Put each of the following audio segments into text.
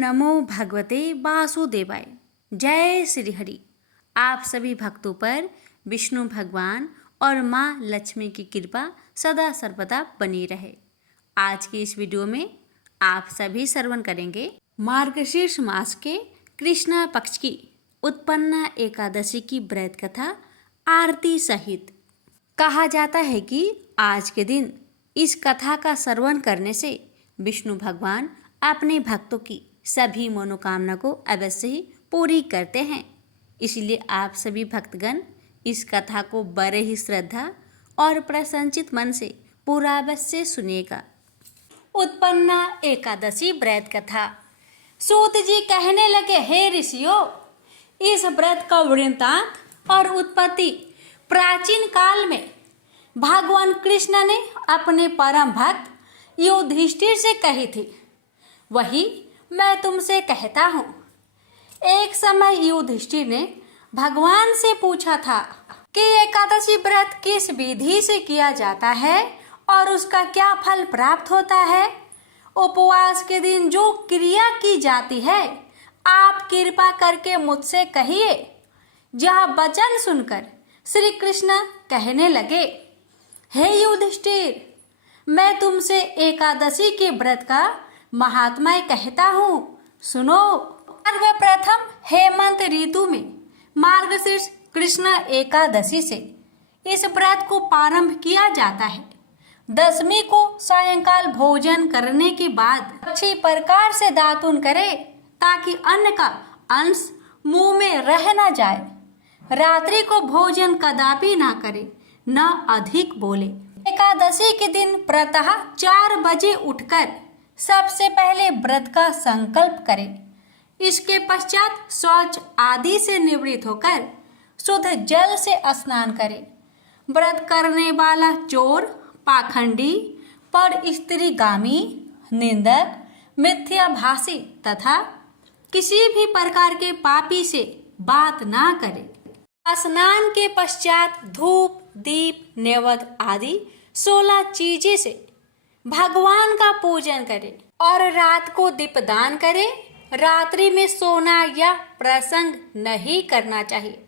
नमो भगवते वासुदेवाय। जय श्री हरि। आप सभी भक्तों पर विष्णु भगवान और माँ लक्ष्मी की कृपा सदा सर्वदा बनी रहे। आज की इस वीडियो में आप सभी श्रवण करेंगे मार्गशीर्ष मास के कृष्ण पक्ष की उत्पन्ना एकादशी की व्रत कथा आरती सहित। कहा जाता है कि आज के दिन इस कथा का श्रवण करने से विष्णु भगवान अपने भक्तों की सभी मनोकामना को अवश्य ही पूरी करते हैं। इसलिए आप सभी भक्तगण इस कथा को बड़े ही श्रद्धा और प्रसन्नचित मन से पूरा अवश्य सुनिएगा। उत्पन्ना एकादशी व्रत कथा। सूत जी कहने लगे, हे ऋषियों, इस व्रत का वृत्तांत और उत्पत्ति प्राचीन काल में भगवान कृष्ण ने अपने परम भक्त युधिष्ठिर से कही थी, वही मैं तुमसे कहता हूँ। एक समय युधिष्ठिर ने भगवान से पूछा था कि एकादशी व्रत किस विधि से किया जाता है और उसका क्या फल प्राप्त होता है। उपवास के दिन जो क्रिया की जाती है, आप कृपा करके मुझसे कहिए। यह वचन सुनकर श्री कृष्ण कहने लगे, हे युधिष्ठिर, मैं तुमसे एकादशी के व्रत का महात्म्य कहता हूँ, सुनो। सर्वप्रथम हेमंत ऋतु में मार्गशीर्ष कृष्ण एकादशी से इस व्रत को प्रारंभ किया जाता है। दशमी को सायंकाल भोजन करने के बाद अच्छी प्रकार से दातुन करे ताकि अन्न का अंश मुंह में रह न जाए। रात्रि को भोजन कदापि ना करे, न अधिक बोले। एकादशी के दिन प्रातः 4 बजे उठकर सबसे पहले व्रत का संकल्प करें। इसके पश्चात शौच आदि से निवृत्त होकर शुद्ध जल से स्नान करें। व्रत करने वाला चोर, पाखंडी, पर स्त्रीगामी, निंदक, मिथ्याभाषी तथा किसी भी प्रकार के पापी से बात ना करे। स्नान के पश्चात धूप, दीप, नैवेद्य आदि 16 चीजें से भगवान का पूजन करें और रात को दीपदान करें। रात्रि में सोना या प्रसंग नहीं करना चाहिए।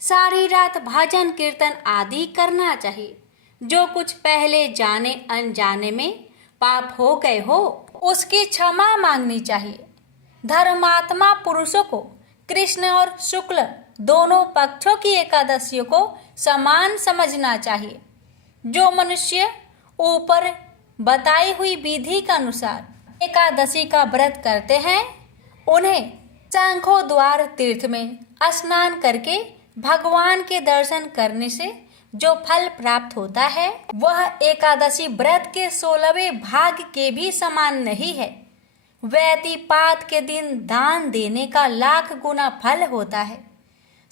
सारी रात भजन कीर्तन आदि करना चाहिए। जो कुछ पहले जाने अनजाने में पाप हो गए हो, उसकी क्षमा मांगनी चाहिए। धर्मात्मा पुरुषों को कृष्ण और शुक्ल दोनों पक्षों की एकादशियों को समान समझना चाहिए। जो मनुष्य ऊपर बताई हुई विधि के अनुसार एकादशी का व्रत करते हैं, उन्हें शंखो द्वार तीर्थ में स्नान करके भगवान के दर्शन करने से जो फल प्राप्त होता है, वह एकादशी व्रत के 16वें भाग के भी समान नहीं है। व्यतिपात के दिन दान देने का लाख गुना फल होता है।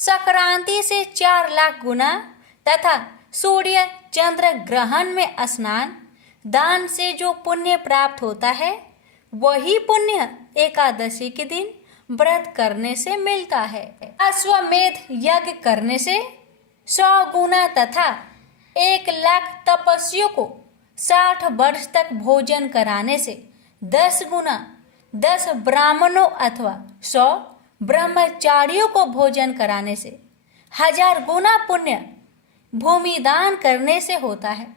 संक्रांति से 4 लाख गुना तथा सूर्य चंद्र ग्रहण में स्नान दान से जो पुण्य प्राप्त होता है, वही पुण्य एकादशी के दिन व्रत करने से मिलता है। अश्वमेध यज्ञ करने से 100 गुना तथा 1 लाख तपस्वियों को 60 वर्ष तक भोजन कराने से 10 गुना, 10 ब्राह्मणों अथवा 100 ब्रह्मचारियों को भोजन कराने से 1000 गुना पुण्य भूमि दान करने से होता है।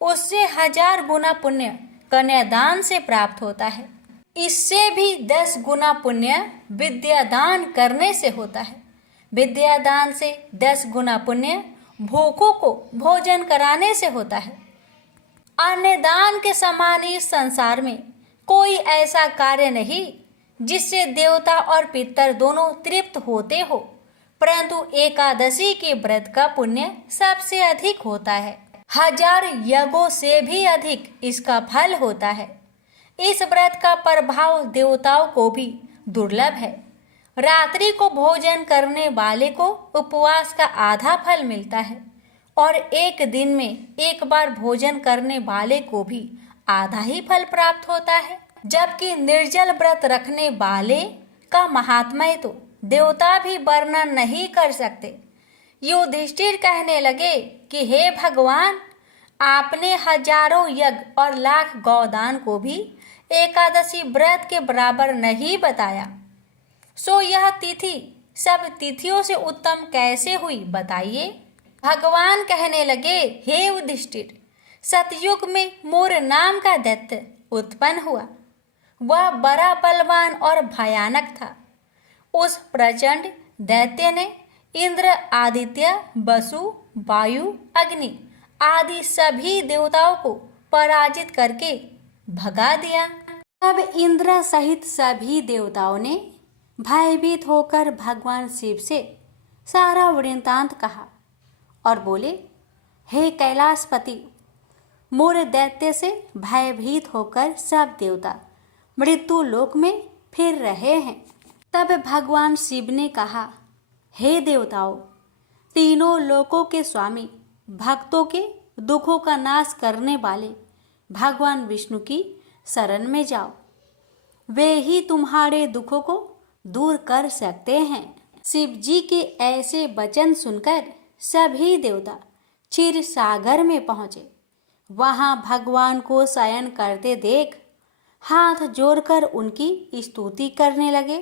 उससे 1000 गुना पुण्य कन्यादान से प्राप्त होता है। इससे भी 10 गुना पुण्य विद्यादान करने से होता है। विद्यादान से 10 गुना पुण्य भूखों को भोजन कराने से होता है। अन्य दान के समान इस संसार में कोई ऐसा कार्य नहीं जिससे देवता और पितर दोनों तृप्त होते हो, परंतु एकादशी के व्रत का पुण्य सबसे अधिक होता है। 1000 यज्ञों से भी अधिक इसका फल होता है। इस व्रत का प्रभाव देवताओं को भी दुर्लभ है। रात्रि को भोजन करने वाले को उपवास का आधा फल मिलता है और एक दिन में एक बार भोजन करने वाले को भी आधा ही फल प्राप्त होता है। जबकि निर्जल व्रत रखने वाले का महात्म्य तो देवता भी वर्णन नहीं कर सकते। युधिष्ठिर कहने लगे कि हे भगवान, आपने हजारों यज्ञ और लाख गौदान को भी एकादशी व्रत के बराबर नहीं बताया। सो यह तिथि सब तिथियों से उत्तम कैसे हुई बताइए। भगवान कहने लगे, हे युधिष्ठिर, सतयुग में मोर नाम का दैत्य उत्पन्न हुआ। वह बड़ा बलवान और भयानक था। उस प्रचंड दैत्य ने इंद्र, आदित्य, वसु, वायु, अग्नि आदि सभी देवताओं को पराजित करके भगा दिया। तब इंद्र सहित सभी देवताओं ने भयभीत होकर भगवान शिव से सारा वृत्तांत कहा और बोले, हे कैलाशपति, मोर दैत्य से भयभीत होकर सब देवता मृत्यु लोक में फिर रहे हैं। तब भगवान शिव ने कहा, हे देवताओं, तीनों लोकों के स्वामी, भक्तों के दुखों का नाश करने वाले भगवान विष्णु की शरण में जाओ। वे ही तुम्हारे दुखों को दूर कर सकते हैं। शिव जी के ऐसे वचन सुनकर सभी देवता क्षीर सागर में पहुंचे। वहां भगवान को शयन करते देख हाथ जोड़कर उनकी स्तुति करने लगे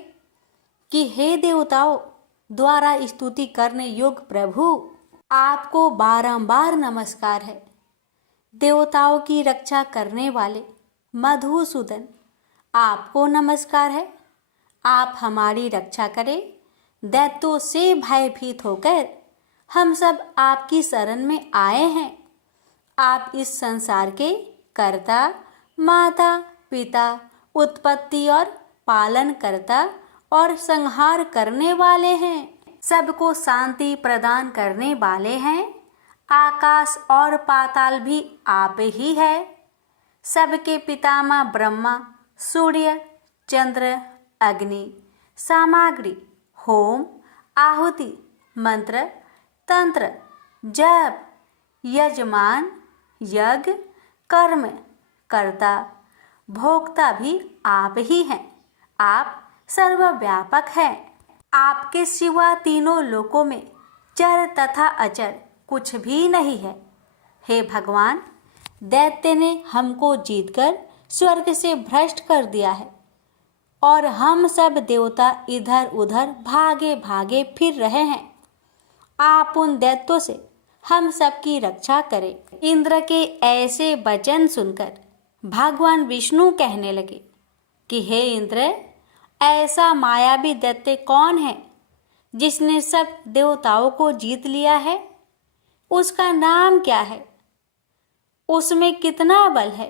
कि हे देवताओं द्वारा स्तुति करने योग्य प्रभु, आपको बारंबार नमस्कार है। देवताओं की रक्षा करने वाले मधुसूदन, आपको नमस्कार है। आप हमारी रक्षा करें। दैत्यों से भयभीत होकर हम सब आपकी शरण में आए हैं। आप इस संसार के कर्ता, माता, पिता, उत्पत्ति और पालन करता और संहार करने वाले हैं। सबको शांति प्रदान करने वाले हैं। आकाश और पाताल भी आप ही है। सबके पितामह ब्रह्मा, सूर्य, चंद्र, अग्नि, सामग्री, होम, आहुति, मंत्र, तंत्र, जप, यजमान, यज्ञ, कर्म, कर्ता, भोक्ता भी आप ही हैं। आप सर्वव्यापक हैं। आपके सिवा तीनों लोकों में चर तथा अचर कुछ भी नहीं है। हे भगवान, दैत्य ने हमको जीतकर स्वर्ग से भ्रष्ट कर दिया है और हम सब देवता इधर उधर भागे भागे फिर रहे हैं। आप उन दैत्यों से हम सबकी रक्षा करें। इंद्र के ऐसे वचन सुनकर भगवान विष्णु कहने लगे कि हे इंद्र, ऐसा मायावी दैत्य कौन है जिसने सब देवताओं को जीत लिया है? उसका नाम क्या है? उसमें कितना बल है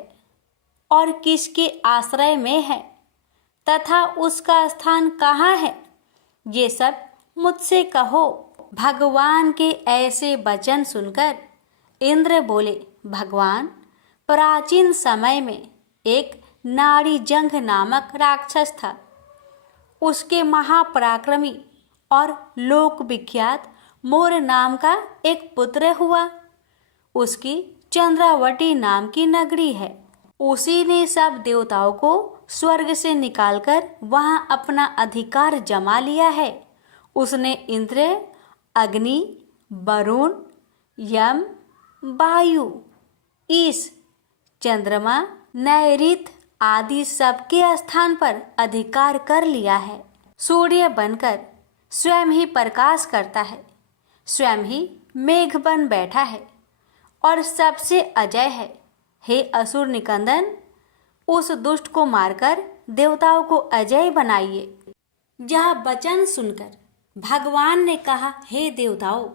और किसके आश्रय में है तथा उसका स्थान कहाँ है? ये सब मुझसे कहो। भगवान के ऐसे वचन सुनकर इंद्र बोले, भगवान, प्राचीन समय में एक नाड़ी जंघ नामक राक्षस था। उसके महापराक्रमी और लोक विख्यात मोर नाम का एक पुत्र हुआ। उसकी चंद्रावती नाम की नगरी है। उसी ने सब देवताओं को स्वर्ग से निकालकर वहां अपना अधिकार जमा लिया है। उसने इंद्र, अग्नि, वरुण, यम, वायु, ईश, चंद्रमा, नैऋत आदि सबके स्थान पर अधिकार कर लिया है। सूर्य बनकर स्वयं ही प्रकाश करता है, स्वयं ही मेघ बन बैठा है और सबसे अजय है। हे असुर निकंदन, उस दुष्ट को मारकर देवताओं को अजय बनाइए। यह वचन सुनकर भगवान ने कहा, हे देवताओं,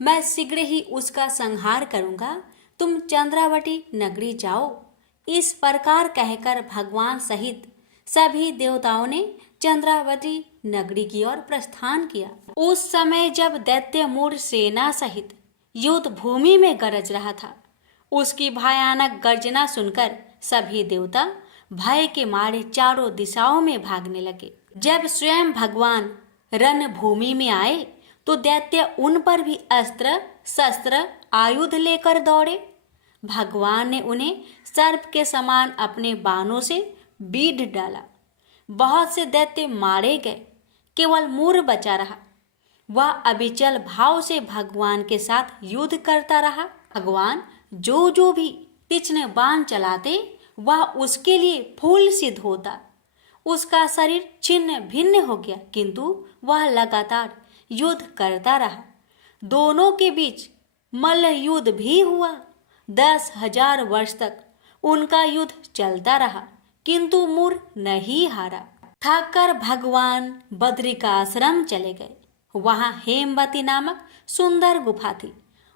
मैं शीघ्र ही उसका संहार करूंगा। तुम चंद्रावती नगरी जाओ। इस प्रकार कहकर भगवान सहित सभी देवताओं ने चंद्रावती नगरी की ओर प्रस्थान किया। उस समय जब दैत्य मूढ़ सेना सहित युद्ध भूमि में गरज रहा था, उसकी भयानक गर्जना सुनकर सभी देवता भय के मारे चारों दिशाओं में भागने लगे। जब स्वयं भगवान रणभूमि में आए तो दैत्य उन पर भी अस्त्र शस्त्र आयुध लेकर दौड़े। भगवान ने उन्हें सर्प के समान अपने बाणों से बीढ़ डाला। बहुत से दैत्य मारे गए, केवल मूर बचा रहा। वह अविचल भाव से भगवान के साथ युद्ध करता रहा। भगवान जो भी तीक्ष्ण बाण चलाते वह उसके लिए फूल सिद्ध होता। उसका शरीर छिन्न भिन्न हो गया, किंतु वह लगातार युद्ध करता रहा। दोनों के बीच मल्ल युद्ध भी हुआ। 10,000 वर्ष तक उनका युद्ध चलता रहा, किंतु मूर नहीं हारा। थक कर भगवान बद्रिकाश्रम चले गए। वहां हेमवती नामक सुंदर गुफा थी।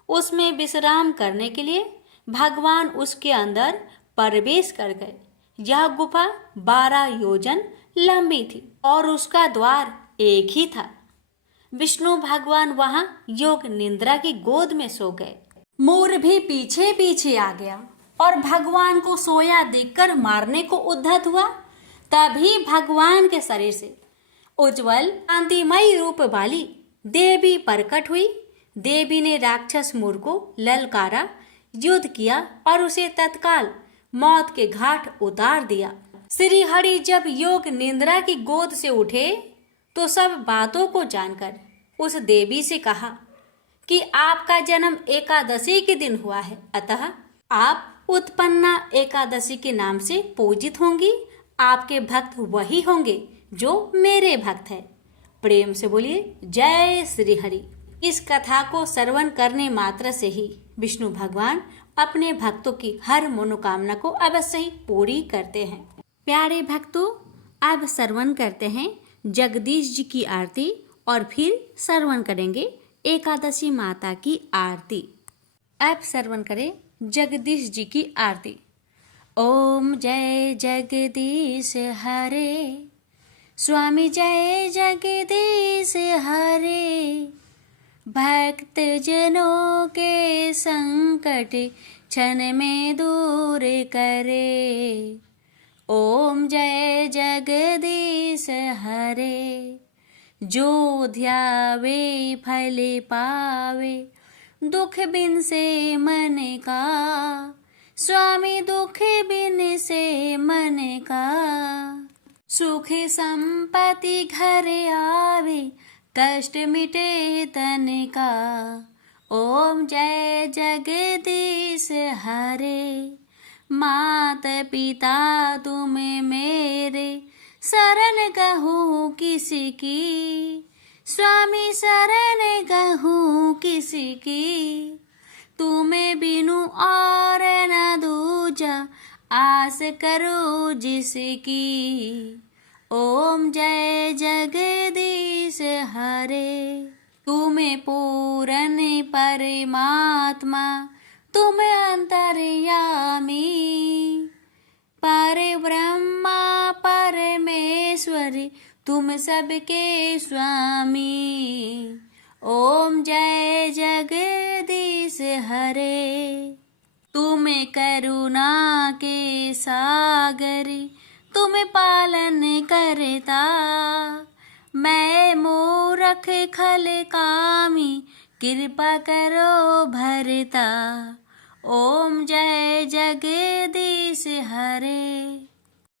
उसमें विश्राम करने के लिए भगवान उसके अंदर प्रवेश कर गए। यह गुफा 12 योजन लंबी थी और उसका द्वार एक ही था। विष्णु भगवान वहां योग निद्रा की गोद में सो गए। मोर भी पीछे पीछे आ गया और भगवान को सोया देखकर मारने को उद्धत हुआ। तभी भगवान के शरीर से उज्जवल कांतिमयी रूप वाली देवी प्रकट हुई। देवी ने राक्षस मोर को ललकारा, युद्ध किया और उसे तत्काल मौत के घाट उतार दिया। श्री हरि जब योग निद्रा की गोद से उठे तो सब बातों को जानकर उस देवी से कहा कि आपका जन्म एकादशी के दिन हुआ है, अतः आप उत्पन्ना एकादशी के नाम से पूजित होंगी। आपके भक्त वही होंगे जो मेरे भक्त है। प्रेम से बोलिए जय श्री हरि। इस कथा को श्रवण करने मात्र से ही विष्णु भगवान अपने भक्तों की हर मनोकामना को अवश्य ही पूरी करते हैं। प्यारे भक्तों, अब श्रवण करते हैं जगदीश जी की आरती और फिर श्रवण करेंगे एकादशी माता की आरती। अब श्रवण करें जगदीश जी की आरती। ओम जय जगदीश हरे, स्वामी जय जगदीश हरे। भक्त जनों के संकट क्षण में दूर करे। ओम जय जगदीश हरे। जो ध्यावे फल पावे, दुख बिन से मन का। स्वामी दुख बिन से मन का। सुख संपत्ति घर आवे, कष्ट मिटे तन का। ओम जय जगदीश हरे। मात पिता तुम मेरे, शरण कहूँ किसकी। स्वामी शरण कहूँ किसकी। तुम्हें बिनु और न दूजा, आस करो जिसकी। ओम जय जगदीश हरे। तुम्हें पूरन परमात्मा, तुम अंतर्यामी। पर ब्रह्मा परमेश्वरी, तुम सबके स्वामी। ओम जय जगदीश हरे। तुम करुणा के सागरी, तुम पालन करता। मैं मूरख खल कामी, कृपा करो भरता। ओम जय जगदीश हरे।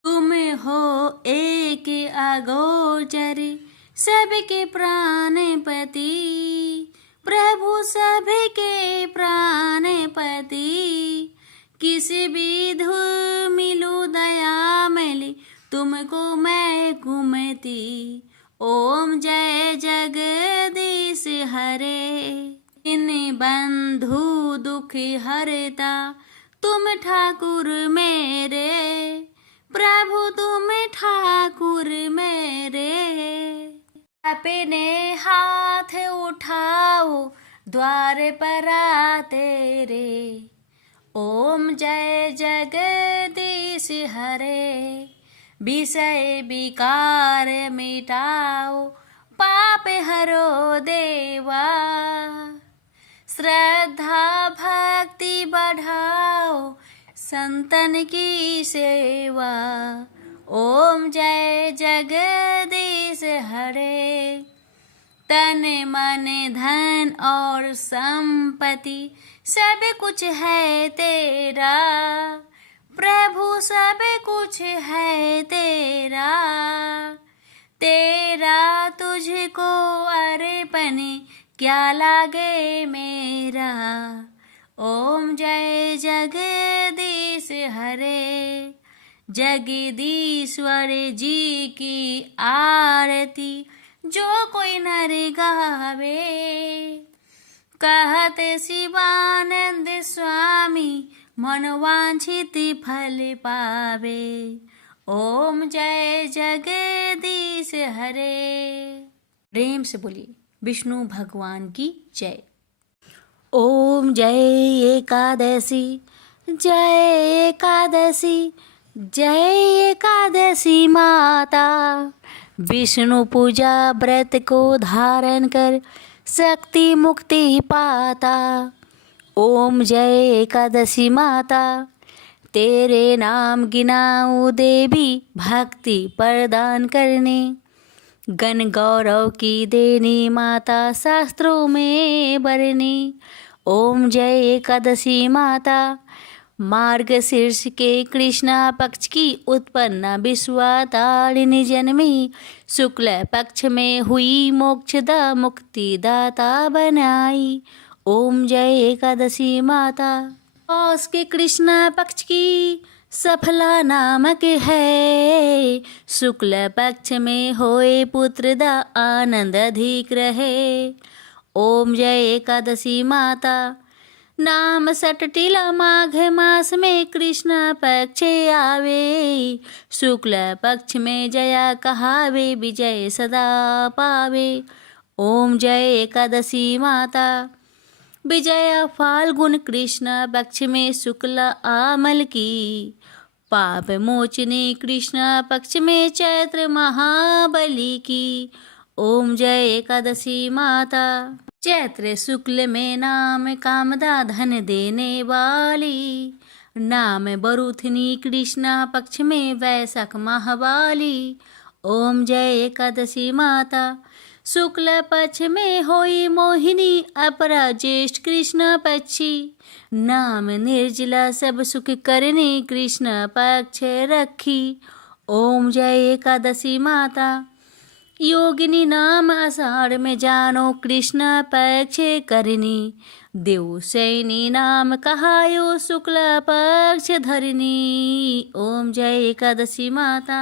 तुम हो एक अगोचरी, सबके प्राणपति। प्रभु सबके प्राणपति। किस विधु मिलू दया मिली, तुमको मैं कुमति। ओम जय जगदीश हरे। इन बंधु दुख हरता, तुम ठाकुर मेरे। प्रभु तुम ठाकुर मेरे। अपने हाथ उठाओ, द्वार पर तेरे। ओम जय जगदीश हरे। विषय विकार मिटाओ, पाप हरो देवा। श्रद्धा भक्ति बढ़ाओ, संतन की सेवा। ओम जय जगदीश हरे। तन मन धन और संपत्ति, सब कुछ है तेरा। प्रभु सब कुछ है तेरा। तेरा तुझको अर्पण, क्या लागे मेरा। ओम जय जगदीश हरे। जगदीश्वर जी की आरती जो कोई नर गावे। कहत शिवानंद स्वामी मनोवांछित फल पावे। ओम जय जगदीश हरे। प्रेम से बोलिए विष्णु भगवान की जय। ओम जय एकादशी, जय एकादशी, जय एकादशी माता। विष्णु पूजा व्रत को धारण कर शक्ति मुक्ति पाता। ओम जय एकादशी माता, तेरे नाम गिनाऊं देवी भक्ति प्रदान करने। गण गौरव की देनी माता शास्त्रों में बरनी। ओम जय एकादशी माता, मार्गशीर्ष के कृष्णा पक्ष की उत्पन्ना विश्वातारिणी जन्मी। शुक्ल पक्ष में हुई मोक्षदा मुक्तिदाता बनाई। ओम जय एकादशी माता, पौष के कृष्णा पक्ष की सफला नामक है। शुक्ल पक्ष में होए पुत्रदा आनंद अधिक रहे। ओम जय एकादशी माता, नाम सटटिला माघ मास में कृष्ण पक्ष आवे। शुक्ल पक्ष में जया कहावे विजय सदा पावे। ओम जय एकादशी माता, विजया फाल्गुन कृष्ण पक्ष में शुक्ल आमल की। पाप मोचनी कृष्ण पक्ष में चैत्र महाबली की। ओम जय एकादशी माता, चैत्र शुक्ल में नाम कामदा धन देने वाली। नाम बरूथनी कृष्ण पक्ष में वैशाख महावाली। ओम जय एकादशी माता, शुक्ल पक्ष में होई मोहिनी अपरा ज्येष्ठ कृष्ण पक्षी। नाम निर्जला सब सुख करने कृष्ण पक्ष रखी। ओम जय एकादशी माता, योगिनी नाम आषाढ़ में जानो कृष्ण पक्ष करनी। देव सैनी नाम कहायो शुक्ल पक्ष धरनी। ओम जय एकादशी माता,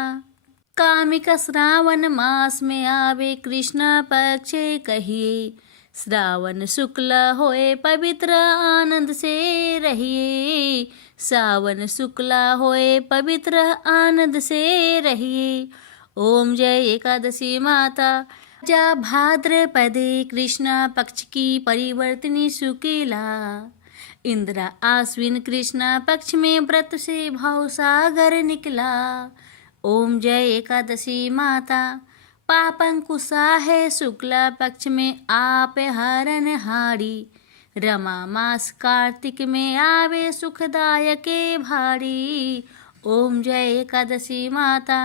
कामिक श्रावण मास में आवे कृष्ण पक्ष कहिए। श्रावण शुक्ल होए पवित्र आनंद से रहिए। सावन शुक्ल होए पवित्र आनंद से रहिए। ओम जय एकादशी माता, जा भाद्रपदे कृष्ण पक्ष की परिवर्तनी शुक्ला। इंद्रा आश्विन कृष्ण पक्ष में व्रत से भाव सागर निकला। ओम जय एकादशी माता, पापंकुशा है शुक्ला पक्ष में आप हरण हारी। रमा मास कार्तिक में आवे सुखदायक भारी। ओम जय एकादशी माता,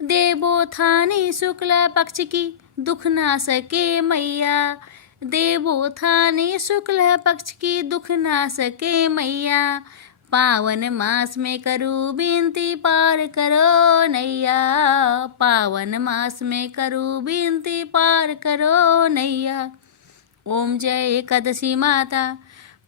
देवोत्थानी शुक्ल पक्ष की दुख ना सके मैया। देवोत्थानी शुक्ल पक्ष की दुख ना सके मैया। पावन मास में करूँ विनती पार करो नैया। पावन मास में करूँ विनती पार करो नैया। ओम जय एकादशी माता,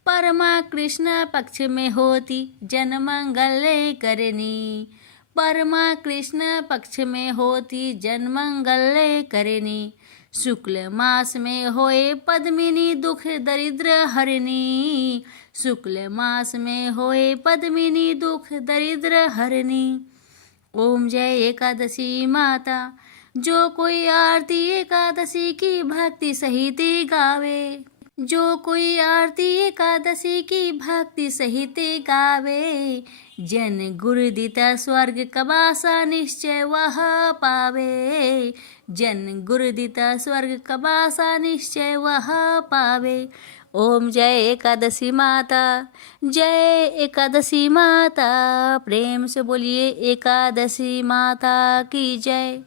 परमा कृष्ण पक्ष में होती जन मंगल करनी। परमा कृष्ण पक्ष में होती जन मंगल करनी। शुक्ल मास में होए पद्मिनी दुख दरिद्र हरनी। शुक्ल मास में होए पद्मिनी दुख दरिद्र हरनी। ओम जय एकादशी माता, जो कोई आरती एकादशी की भक्ति सहित गावे। जो कोई आरती एकादशी की भक्ति सहित गावे। जन गुरुदिता स्वर्ग कबासा निश्चय वह पावे। जन गुरुदिता स्वर्ग कबासा निश्चय वह पावे। ओम जय एकादशी माता, जय एकादशी माता। प्रेम से बोलिए एकादशी माता की जय।